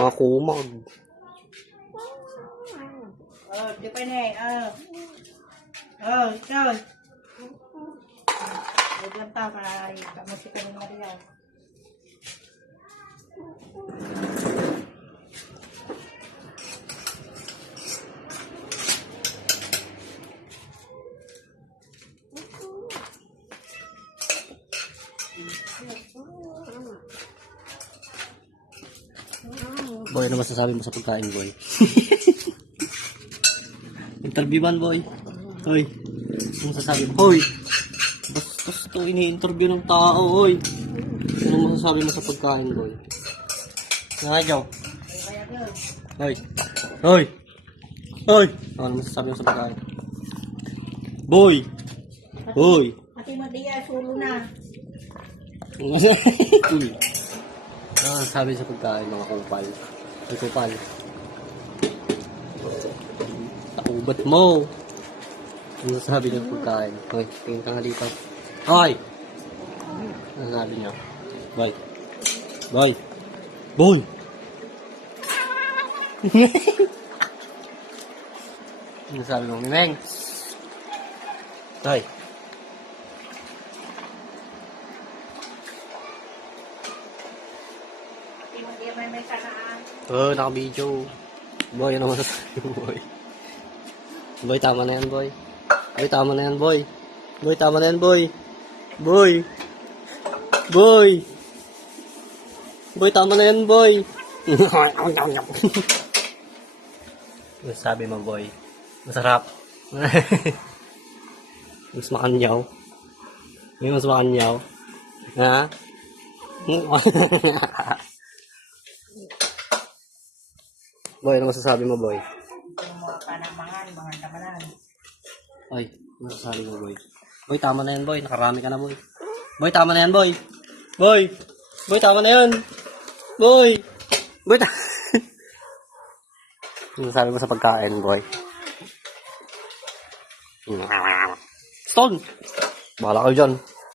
Mga kumag. Di pa na ikaw. Huwag ta, kamusika ni Maria. Boy, ano masasabi mo sa pagkain, boy? Interviewan, boy. Hoy, ano masasabi mo? Hoy, bastos to, ini-interview ng tao, hoy. Ano masasabi mo sa pagkain, boy? Nangayaw. Hoy, hoy, hoy. Ano masasabi mo sa pagkain? Boy, hoy. Ate Maria, sulo na. Uy. Ano masasabi sa pagkain, mga kupal? Ay, kupal. Ubat mo. Ano sabi niyo pagkain? Hoy, tingin ka nga dito. Hoy! Ano sabi niyo? Boy. Boy. Boy! Ano sabi mo, Mimeng? Hoy. Ate Maria, may sanaan. Oh, naka-video. Boy, ano masasabi mo, boy? Boy, tama na yan, boy. Boy, tama na yan, boy. Boy, tama na yan, boy. Boy. Boy. Boy, tama na yan, boy. Sabi mo, boy. Masarap. Mas makanyaw. May mas makanyaw. Ha? Boy, ano masasabi mo, boy? Mga panamangan, mga tamanan. Ay, ano masasabi mo, boy? Boy, tama na yan, boy. Nakarami ka na, boy. Boy, tama na yan, boy. Boy! Boy, tama na yan. Boy! Boy, ano masasabi mo sa pagkain, boy? Stone! Bahala kayo dyan.